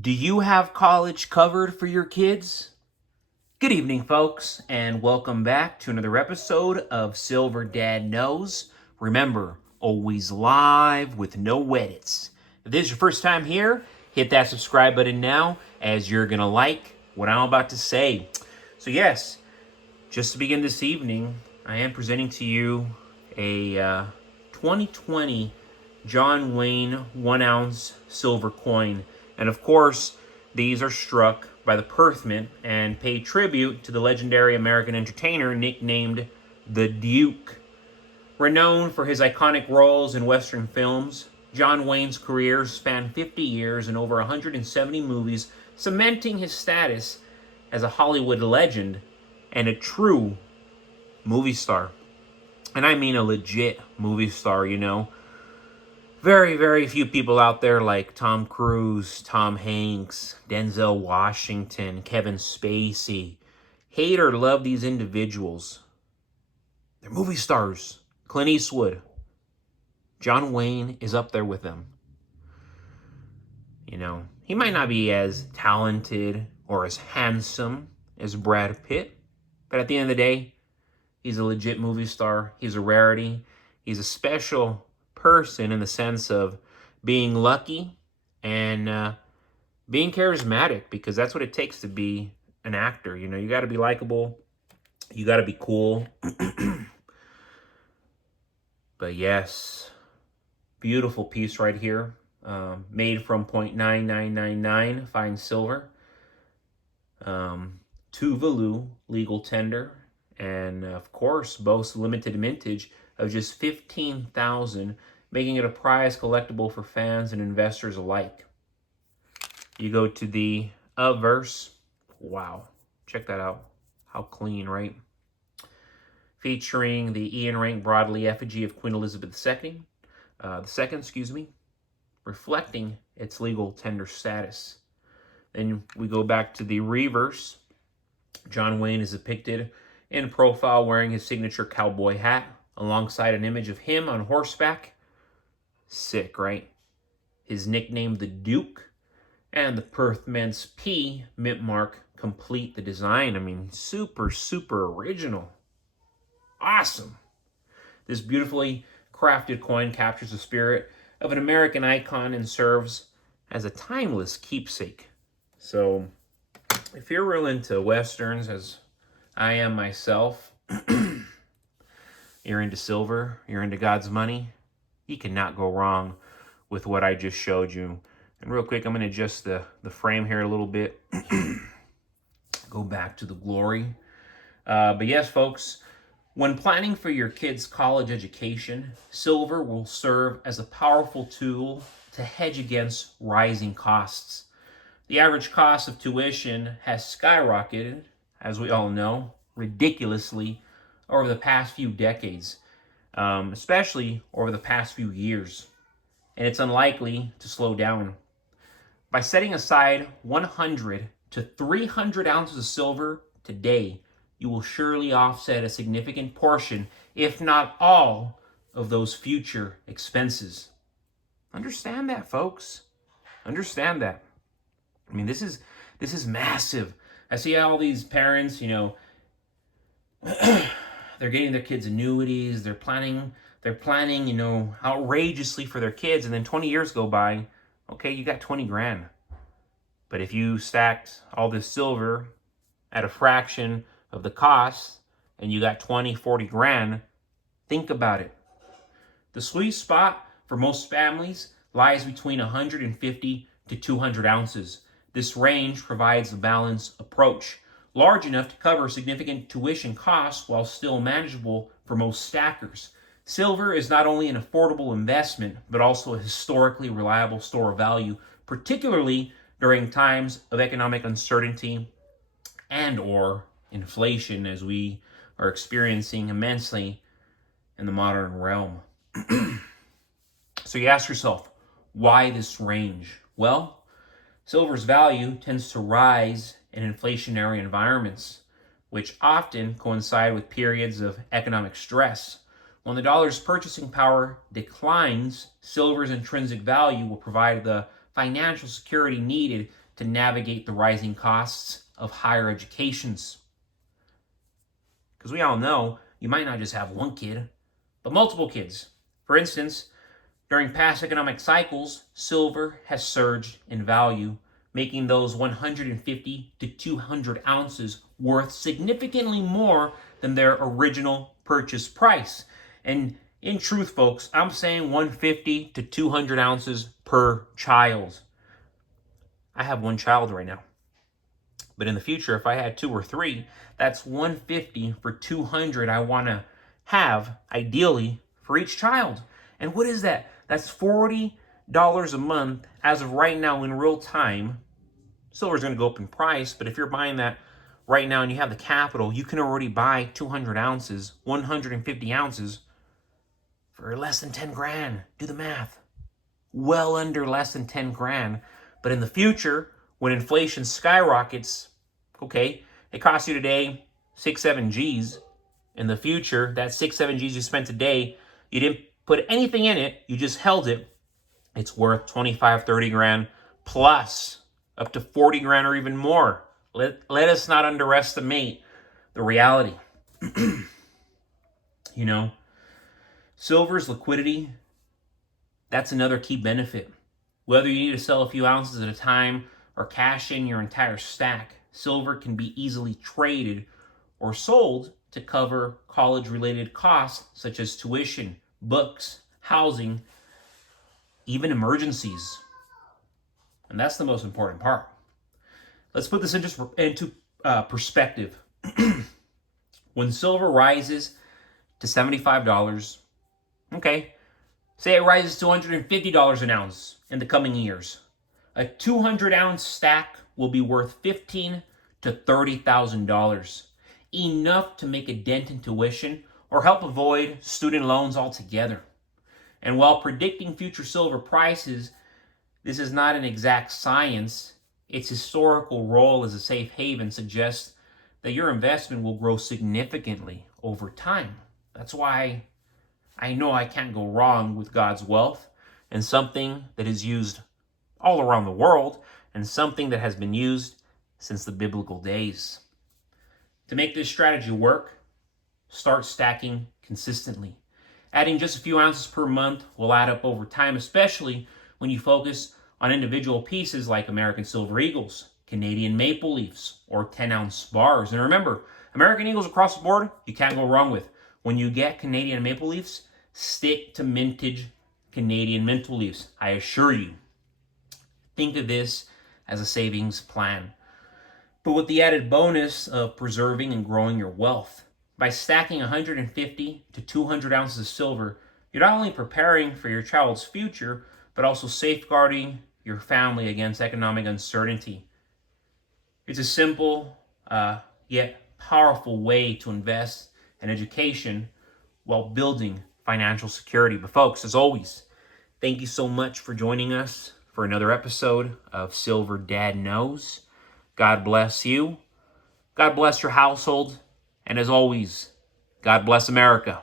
Do you have college covered for your kids? Good evening, folks, and welcome back to another episode of Silver Dad Knows. Remember, always live with no edits. If this is your first time here, hit that subscribe button now, as you're going to like what I'm about to say. So yes, just to begin this evening, I am presenting to you a 2020 John Wayne 1 ounce silver coin. And of course, these are struck by the Perth Mint and pay tribute to the legendary American entertainer nicknamed the Duke. Renowned for his iconic roles in Western films, John Wayne's career spanned 50 years and over 170 movies, cementing his status as a Hollywood legend and a true movie star. And I mean a legit movie star, you know. Very, very few people out there like Tom Cruise, Tom Hanks, Denzel Washington, Kevin Spacey hate or love these individuals. They're movie stars. Clint Eastwood. John Wayne is up there with them. You know, he might not be as talented or as handsome as Brad Pitt, but at the end of the day, he's a legit movie star. He's a rarity. He's a special person in the sense of being lucky and being charismatic, because that's what it takes to be an actor. You know, you got to be likable. You got to be cool. But yes, beautiful piece right here. Made from 0.9999 fine silver. Tuvalu legal tender. And of course, boasts limited mintage of just 15,000, making it a prize collectible for fans and investors alike. You go to the obverse. Wow, check that out. How clean, right? Featuring the Ian Rank Broadley effigy of Queen Elizabeth II, reflecting its legal tender status. Then we go back to the reverse. John Wayne is depicted in profile wearing his signature cowboy hat, alongside an image of him on horseback. Sick, right? His nickname, the Duke, and the Perth Mint's P mint mark complete the design. I mean, super, super original. Awesome. This beautifully crafted coin captures the spirit of an American icon and serves as a timeless keepsake. So, if you're real into Westerns, as I am myself, you're into silver, you're into God's money, you cannot go wrong with what I just showed you. And real quick, I'm going to adjust the frame here a little bit. Go back to the glory. But yes, folks, when planning for your kids' college education, silver will serve as a powerful tool to hedge against rising costs. The average cost of tuition has skyrocketed, as we all know, ridiculously over the past few decades, especially over the past few years. And it's unlikely to slow down. By setting aside 100 to 300 ounces of silver today, you will surely offset a significant portion, if not all, of those future expenses. Understand that, folks. Understand that. I mean, this is massive. I see all these parents, you know, they're getting their kids annuities, they're planning, you know, outrageously for their kids, and then 20 years go by, okay, you got 20 grand. But if you stacked all this silver at a fraction of the cost, and you got 20, 40 grand, think about it. The sweet spot for most families lies between 150 to 200 ounces. This range provides a balanced approach, large enough to cover significant tuition costs while still manageable for most stackers. Silver is not only an affordable investment, but also a historically reliable store of value, particularly during times of economic uncertainty and or inflation, as we are experiencing immensely in the modern realm. So you ask yourself, why this range? Well, silver's value tends to rise in inflationary environments, which often coincide with periods of economic stress. When the dollar's purchasing power declines, silver's intrinsic value will provide the financial security needed to navigate the rising costs of higher educations. Because we all know you might not just have one kid, but multiple kids. For instance, during past economic cycles, silver has surged in value, making those 150 to 200 ounces worth significantly more than their original purchase price. And in truth, folks, I'm saying 150 to 200 ounces per child. I have one child right now. But in the future, if I had 2 or 3, that's 150 for 200 I want to have, ideally, for each child. And what is that? That's $40 a month as of right now in real time. Silver's going to go up in price, but if you're buying that right now and you have the capital, you can already buy 200 ounces, 150 ounces for less than 10 grand. Do the math. Well under less than 10 grand. But in the future, when inflation skyrockets, okay, it costs you today 6-7 G's. In the future, that 6-7 G's you spent today, you didn't put anything in it, you just held it. It's worth 25-30 grand plus up to 40 grand or even more. Let us not underestimate the reality. You know, silver's liquidity, that's another key benefit. Whether you need to sell a few ounces at a time or cash in your entire stack, silver can be easily traded or sold to cover college-related costs such as tuition, books, housing, even emergencies. And that's the most important part. Let's put this into perspective. When silver rises to $75, okay, say it rises to $150 an ounce in the coming years, a 200-ounce stack will be worth $15,000 to $30,000, enough to make a dent in tuition or help avoid student loans altogether. And while predicting future silver prices, this is not an exact science. Its historical role as a safe haven suggests that your investment will grow significantly over time. That's why I know I can't go wrong with God's wealth and something that is used all around the world and something that has been used since the biblical days. To make this strategy work, start stacking consistently. Adding just a few ounces per month will add up over time, especially when you focus on individual pieces like American Silver Eagles, Canadian Maple Leafs, or 10-ounce bars. And remember, American Eagles across the board, you can't go wrong with. When you get Canadian Maple Leafs, stick to vintage Canadian Maple Leafs. I assure you. Think of this as a savings plan, but with the added bonus of preserving and growing your wealth. By stacking 150 to 200 ounces of silver, you're not only preparing for your child's future, but also safeguarding your family against economic uncertainty. It's a simple yet powerful way to invest in education while building financial security. But folks, as always, thank you so much for joining us for another episode of Silver Dad Knows. God bless you. God bless your household. And as always, God bless America.